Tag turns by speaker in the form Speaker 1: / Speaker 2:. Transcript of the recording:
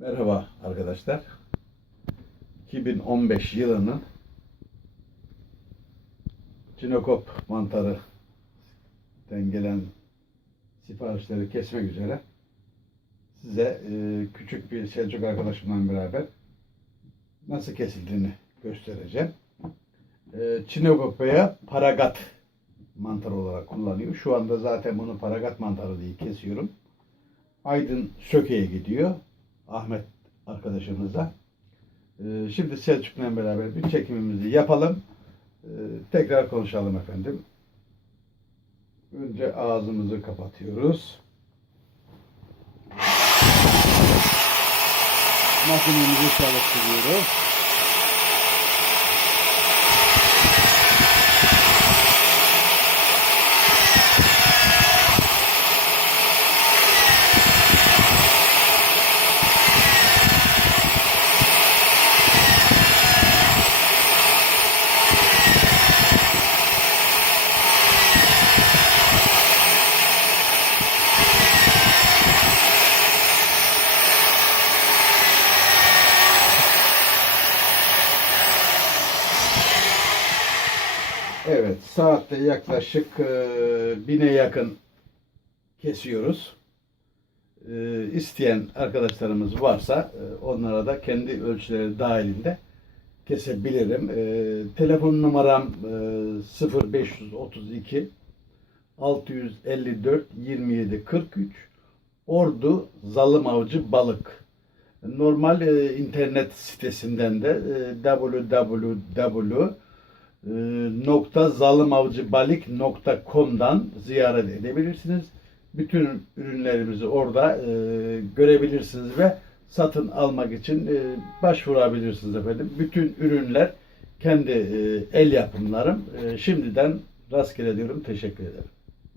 Speaker 1: Merhaba arkadaşlar. 2015 yılının Çinokop mantarı gelen siparişleri kesmek üzere size e, küçük bir Selçuk arkadaşımla beraber nasıl kesildiğini göstereceğim. E, Çinokopya paragat mantarı olarak kullanıyor. Şu anda zaten bunu paragat mantarı diye kesiyorum. Aydın Söke'ye gidiyor. Ahmet arkadaşımıza. Ee, şimdi Selçuk'la beraber bir çekimimizi yapalım. Ee, tekrar konuşalım efendim. Önce ağzımızı kapatıyoruz. Makinemizi çalıştırıyoruz. Evet, saatte yaklaşık e, bine yakın kesiyoruz. E, isteyen arkadaşlarımız varsa e, onlara da kendi ölçüleri dahilinde kesebilirim. E, telefon numaram e, 0532 654 27 43 Ordu Zalım Avcı Balık. Normal internet sitesinden de www nokta zalimavcıbalik.com'dan ziyaret edebilirsiniz. Bütün ürünlerimizi orada e, görebilirsiniz ve satın almak için e, başvurabilirsiniz efendim. Bütün ürünler kendi e, el yapımlarım. E, şimdiden rastgele diyorum. Teşekkür ederim.